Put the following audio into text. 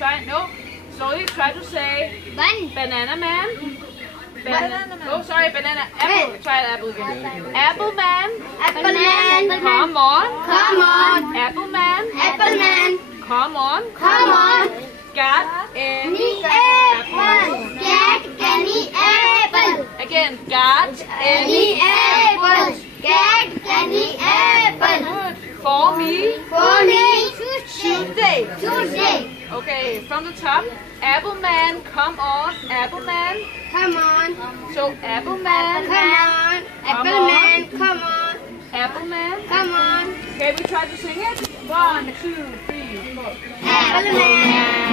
Try, no. Slowly try to say banana man. Banana man. Oh, sorry, banana. Apple. Try apple again. Apple man. Apple man. Come on. Come on. Apple man. Apple man. Come on. Come on. Got any apple? Get any apple? Again, got Any apple? Get any apple? Good. For me. For me. Tuesday. Tuesday. Okay, from the top. Apple man, come on. Apple man. Come on. So apple man. Come on. Apple man. Come on. Apple man. Come on. Okay, we try to sing it. 1, 2, 3, 4. Apple man.